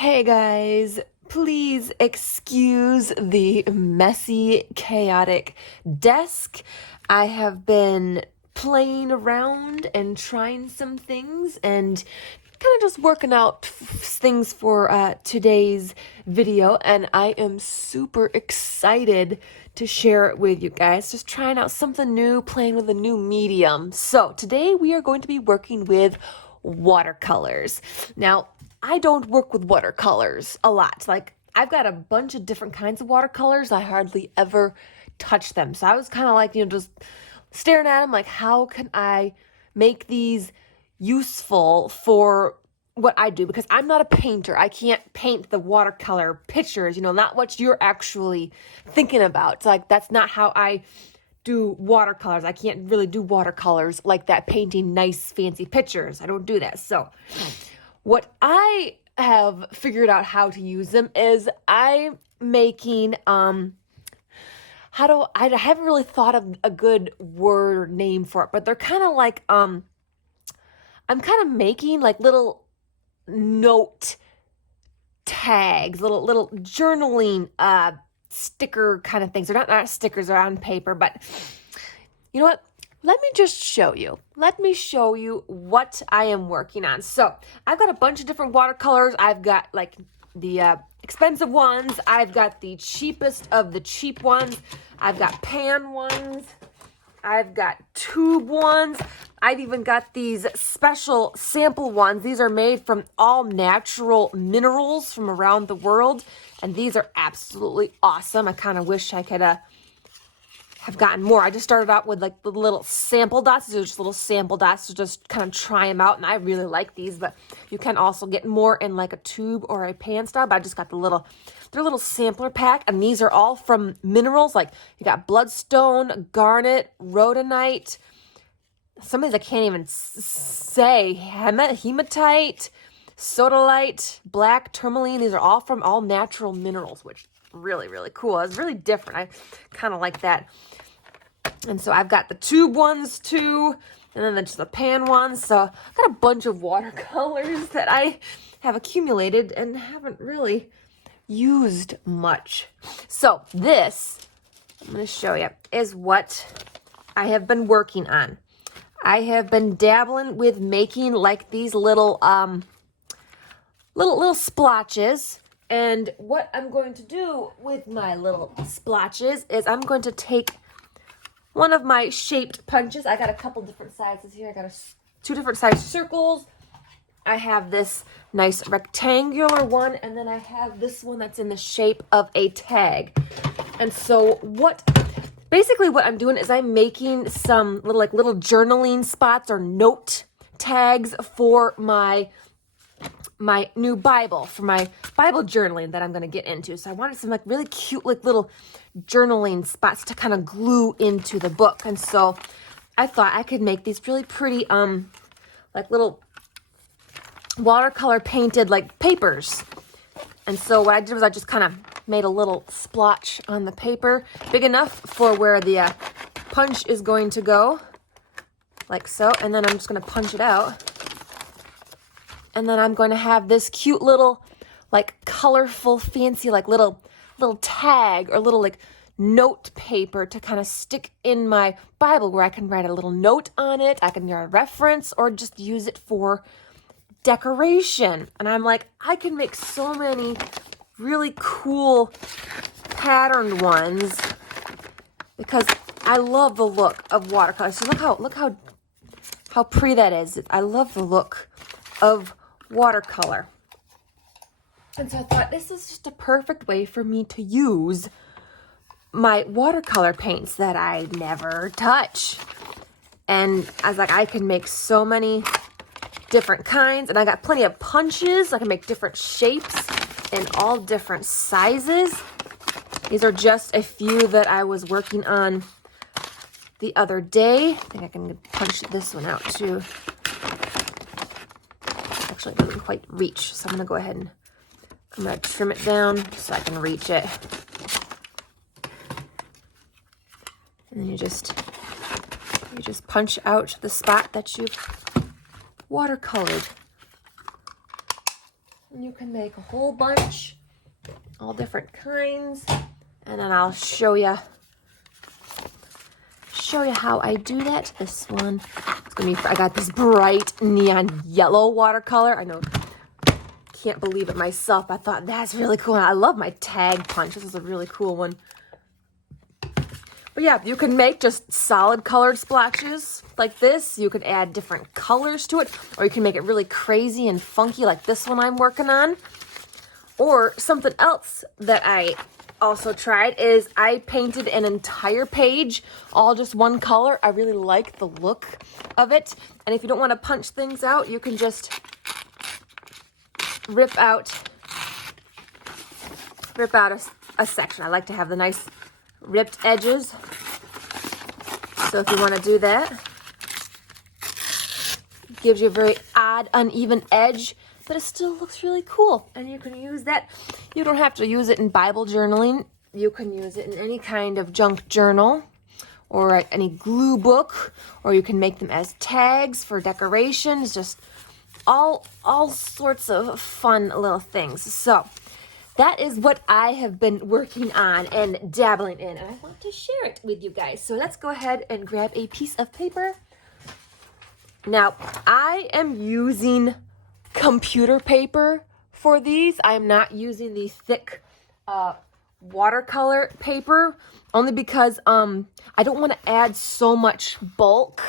Hey guys, please excuse the messy, chaotic desk. I have been playing around and trying some things and kind of just working out things for today's video, and I am super excited to share it with you guys. Just trying out something new, playing with a new medium. So today we are going to be working with watercolors. Now, I don't work with watercolors a lot. Like, I've got a bunch of different kinds of watercolors. I hardly ever touch them. So I was kind of like, just staring at them like, how can I make these useful for what I do? Because I'm not a painter. I can't paint the watercolor pictures, not what you're actually thinking about. It's like, that's not how I do watercolors. I can't really do watercolors like that, painting nice, fancy pictures. I don't do that. So what I have figured out how to use them is I'm making, I haven't really thought of a good word or name for it, but they're kind of like, I'm kind of making like little note tags, little journaling, sticker kind of things. They're not stickers, they're on paper, but you know what? Let me just show you. Let me show you what I am working on. So I've got a bunch of different watercolors. I've got like the expensive ones. I've got the cheapest of the cheap ones. I've got pan ones. I've got tube ones. I've even got these special sample ones. These are made from all natural minerals from around the world. And these are absolutely awesome. I kind of wish I could have gotten more. I just started out with like the little sample dots. These are just little sample dots to just kind of try them out. And I really like these, but you can also get more in like a tube or a pan style. But I just got they're a little sampler pack. And these are all from minerals. Like you got bloodstone, garnet, rhodonite. Some of these I can't even say. Hematite, sodalite, black tourmaline. These are all from all natural minerals, which really, really cool. It's really different. I kind of like that. And so I've got the tube ones too, and then there's the pan ones. So I've got a bunch of watercolors that I have accumulated and haven't really used much. So this, I'm going to show you, is what I have been working on. I have been dabbling with making like these little splotches. And what I'm going to do with my little splotches is I'm going to take one of my shaped punches. I got a couple different sizes here. I got two different size circles. I have this nice rectangular one, and then I have this one that's in the shape of a tag. And so basically what I'm doing is I'm making some little journaling spots or note tags for my new Bible, for my Bible journaling that I'm going to get into. So I wanted some like really cute little journaling spots to kind of glue into the book. And so I thought I could make these really pretty like little watercolor painted like papers. And so what I did was I just kind of made a little splotch on the paper, big enough for where the punch is going to go, like so. And then I'm just going to punch it out. And then I'm going to have this cute little, like, colorful, fancy, like, little tag or little, like, note paper to kind of stick in my Bible where I can write a little note on it. I can write a reference or just use it for decoration. And I'm like, I can make so many really cool patterned ones because I love the look of watercolor. So look how pretty that is. I love the look of watercolor. And so I thought this is just a perfect way for me to use my watercolor paints that I never touch. And I was like, I can make so many different kinds, and I got plenty of punches. I can make different shapes in all different sizes. These are just a few that I was working on the other day. I think I can punch this one out too. Actually, it doesn't quite reach, so I'm going to go ahead and I'm going to trim it down so I can reach it. And then you just punch out the spot that you've watercolored. You can make a whole bunch, all different kinds. And then I'll show you how I do that. This one, it's gonna be, I got this bright neon yellow watercolor. I know, can't believe it myself. I thought that's really cool. And I love my tag punch. This is a really cool one. But yeah, you can make just solid colored splotches like this. You could add different colors to it, or you can make it really crazy and funky like this one I'm working on. Or something else that I also tried is I painted an entire page, all just one color. I really like the look of it. And if you don't want to punch things out, you can just rip out a section. I like to have the nice ripped edges. So if you want to do that, it gives you a very odd, uneven edge, but it still looks really cool. And you can use that. You don't have to use it in Bible journaling. You can use it in any kind of junk journal or any glue book, or you can make them as tags for decorations, just all sorts of fun little things. So that is what I have been working on and dabbling in, and I want to share it with you guys. So let's go ahead and grab a piece of paper. Now, I am using computer paper for these. I am not using the thick watercolor paper, only because I don't want to add so much bulk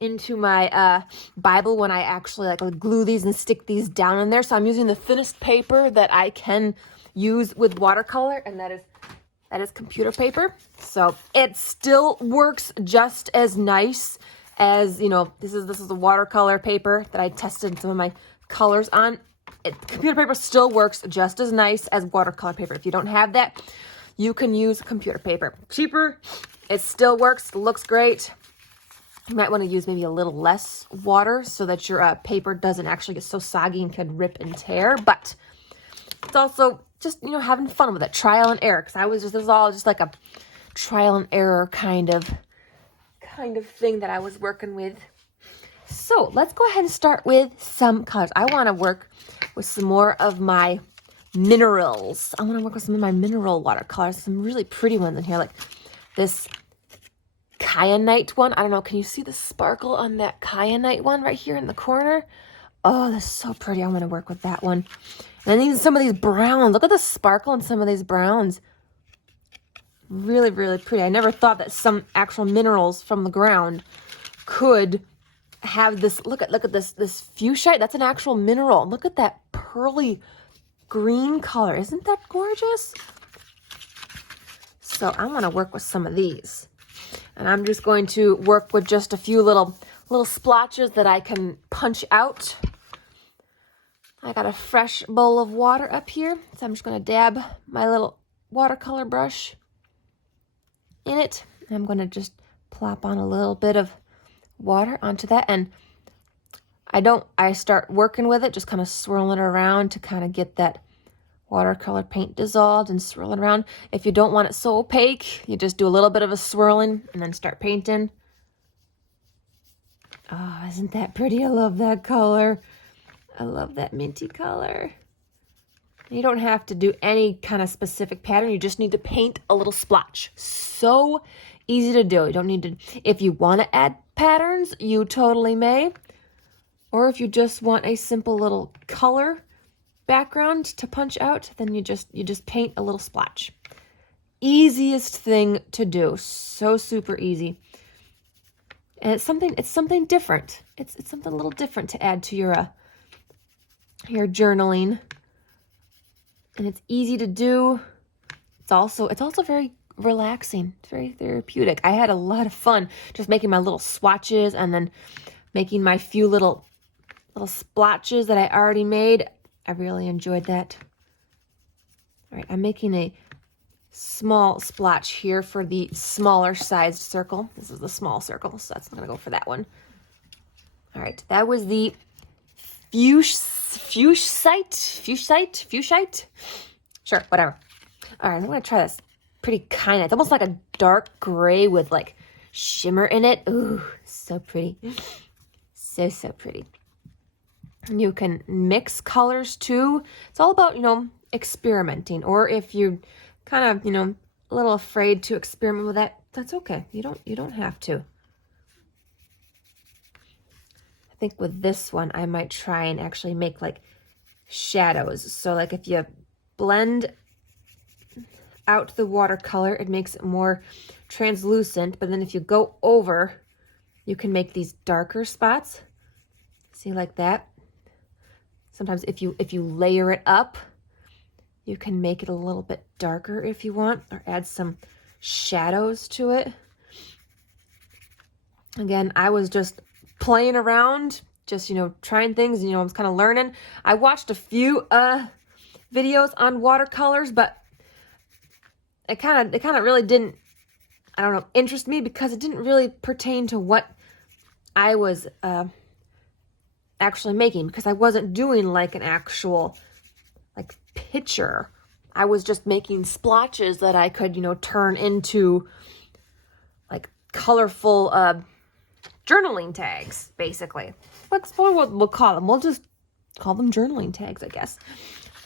into my Bible when I actually like glue these and stick these down in there. So I'm using the thinnest paper that I can use with watercolor, and that is computer paper. So it still works just as nice as, you know, this is a watercolor paper that I tested some of my colors on. Computer paper still works just as nice as watercolor paper. If you don't have that, you can use computer paper. Cheaper, it still works, looks great. You might want to use maybe a little less water so that your paper doesn't actually get so soggy and can rip and tear. But it's also just, you know, having fun with it, trial and error. Because this is all just like a trial and error kind of thing that I was working with. So let's go ahead and start with some colors. I want to work with some more of my minerals. I want to work with some of my mineral watercolors, some really pretty ones in here, like this kyanite one. I don't know, can you see the sparkle on that kyanite one right here in the corner? Oh, that's so pretty. I want to work with that one. And then some of these browns. Look at the sparkle in some of these browns. Really, really pretty. I never thought that some actual minerals from the ground could have this. Look at this fuchsite. That's an actual mineral. Look at that pearly green color. Isn't that gorgeous? So I want to work with some of these. And I'm just going to work with just a few little splotches that I can punch out. I got a fresh bowl of water up here, so I'm just going to dab my little watercolor brush in it. I'm going to just plop on a little bit of water onto that, and I start working with it, just kind of swirling it around to kind of get that watercolor paint dissolved and swirl it around. If you don't want it so opaque, you just do a little bit of a swirling and then start painting. Oh, isn't that pretty? I love that color. I love that minty color. You don't have to do any kind of specific pattern. You just need to paint a little splotch. So easy to do. You don't need to, if you want to add patterns, you totally may. Or if you just want a simple little color background to punch out, then you just paint a little splotch. Easiest thing to do. So super easy. And it's something different. It's something a little different to add to your journaling. And it's easy to do. It's also very relaxing. It's very therapeutic. I had a lot of fun just making my little swatches and then making my few little splotches that I already made. I really enjoyed that. All right, I'm making a small splotch here for the smaller sized circle. This is the small circle, so that's going to go for that one. All right, that was the fuchsite? Sure, whatever. All right, I'm going to try this pretty kind of, it's almost like a dark gray with like shimmer in it. Ooh, so pretty. So pretty. You can mix colors too. It's all about, experimenting. Or if you're kind of, a little afraid to experiment with that, that's okay. You don't have to. I think with this one, I might try and actually make like shadows. So like if you blend out the watercolor, it makes it more translucent. But then if you go over, you can make these darker spots. See, like that. Sometimes if you layer it up, you can make it a little bit darker if you want, or add some shadows to it. Again, I was just playing around, just, trying things, I was kind of learning. I watched a few videos on watercolors, but it kind of really didn't, I don't know, interest me, because it didn't really pertain to what I was actually making, because I wasn't doing like an actual like picture. I was just making splotches that I could, turn into like colorful journaling tags, basically. That's what we'll call them. We'll just call them journaling tags, I guess.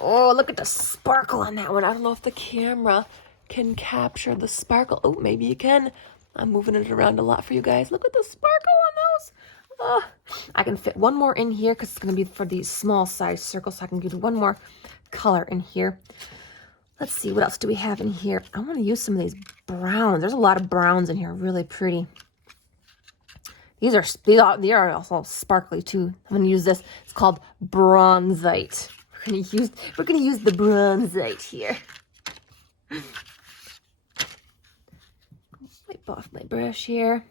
Oh, look at the sparkle on that one. I don't know if the camera can capture the sparkle. Oh, maybe you can. I'm moving it around a lot for you guys. Look at the sparkle on those. I can fit one more in here because it's going to be for these small size circles, so I can give one more color in here. Let's see, what else do we have in here? I want to use some of these browns. There's a lot of browns in here, really pretty. They are also sparkly too. I'm going to use this. It's called bronzite. We're going to use the bronzite here. Wipe off my brush here.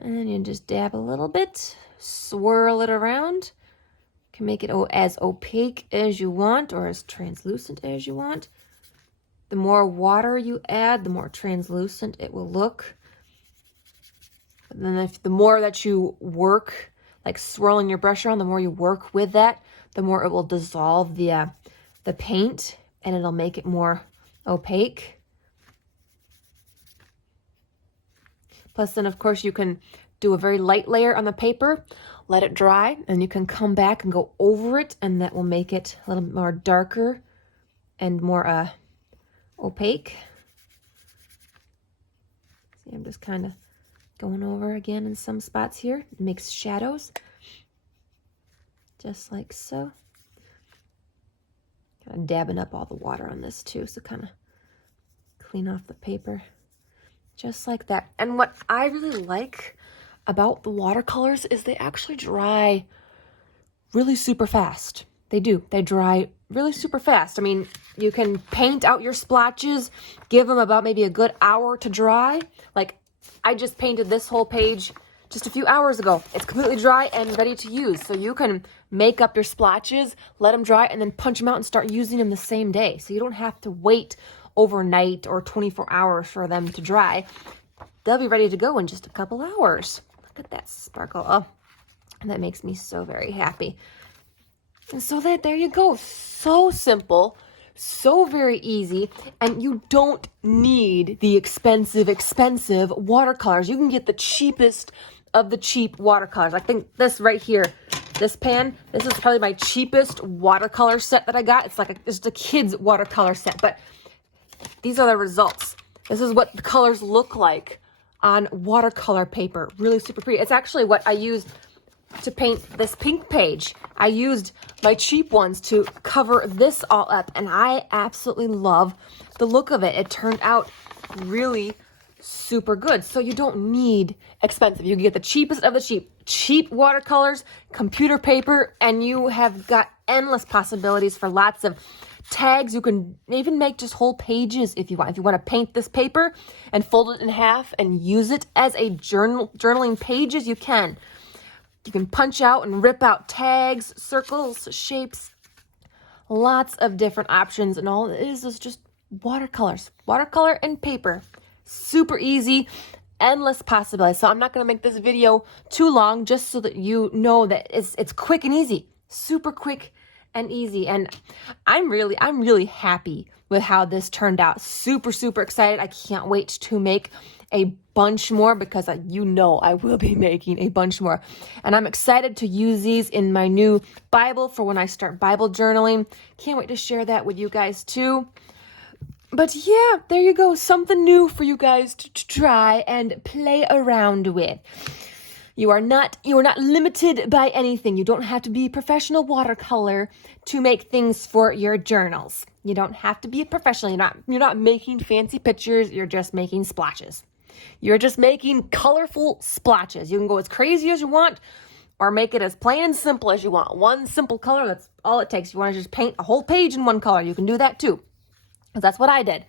And you just dab a little bit, swirl it around. You can make it as opaque as you want, or as translucent as you want. The more water you add, the more translucent it will look. But then the more that you work, like swirling your brush around, the more you work with that, the more it will dissolve the paint, and it'll make it more opaque. Plus then, of course, you can do a very light layer on the paper, let it dry, and you can come back and go over it, and that will make it a little more darker and more opaque. See, I'm just kind of going over again in some spots here. It makes shadows, just like so. Kind of dabbing up all the water on this too, so kind of clean off the paper. Just like that. And what I really like about the watercolors is they actually dry really super fast. They do. They dry really super fast. I mean, you can paint out your splotches, give them about maybe a good hour to dry. Like, I just painted this whole page just a few hours ago. It's completely dry and ready to use. So you can make up your splotches, let them dry, and then punch them out and start using them the same day. So you don't have to wait overnight or 24 hours for them to dry. They'll be ready to go in just a couple hours. Look at that sparkle. Oh, and that makes me so very happy. And so there you go. So simple, so very easy, and you don't need the expensive watercolors. You can get the cheapest of the cheap watercolors. I think this right here, this pan, this is probably my cheapest watercolor set that I got. It's like it's a kid's watercolor set, but these are the results. This is what the colors look like on watercolor paper. Really super pretty. It's actually what I used to paint this pink page. I used my cheap ones to cover this all up, and I absolutely love the look of it. It turned out really super good. So you don't need expensive. You can get the cheapest of the cheap watercolors, computer paper, and you have got endless possibilities for lots of tags. You can even make just whole pages if you want. If you want to paint this paper and fold it in half and use it as a journaling pages, you can. You can punch out and rip out tags, circles, shapes, lots of different options, and all it is just watercolors. Watercolor and paper. Super easy, endless possibilities. So I'm not going to make this video too long, just so that you know that it's quick and easy. Super quick and easy. And I'm really happy with how this turned out. Super excited. I can't wait to make a bunch more because you know I will be making a bunch more. And I'm excited to use these in my new Bible for when I start Bible journaling. Can't wait to share that with you guys too. But yeah, there you go. Something new for you guys to try and play around with. You are not limited by anything. You don't have to be a professional watercolor to make things for your journals. You don't have to be a professional. You're not making fancy pictures. You're just making splotches. You're just making colorful splotches. You can go as crazy as you want or make it as plain and simple as you want. One simple color, that's all it takes. You want to just paint a whole page in one color. You can do that too. That's what I did.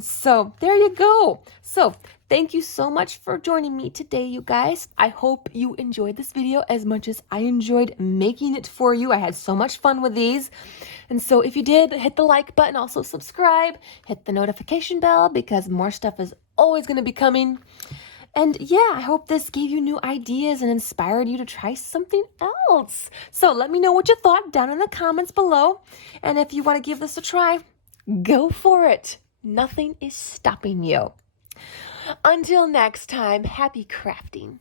So there you go. So thank you so much for joining me today, you guys. I hope you enjoyed this video as much as I enjoyed making it for you. I had so much fun with these. And so if you did, hit the like button, also subscribe, hit the notification bell because more stuff is always going to be coming. And yeah, I hope this gave you new ideas and inspired you to try something else. So let me know what you thought down in the comments below. And if you want to give this a try, go for it. Nothing is stopping you. Until next time, happy crafting.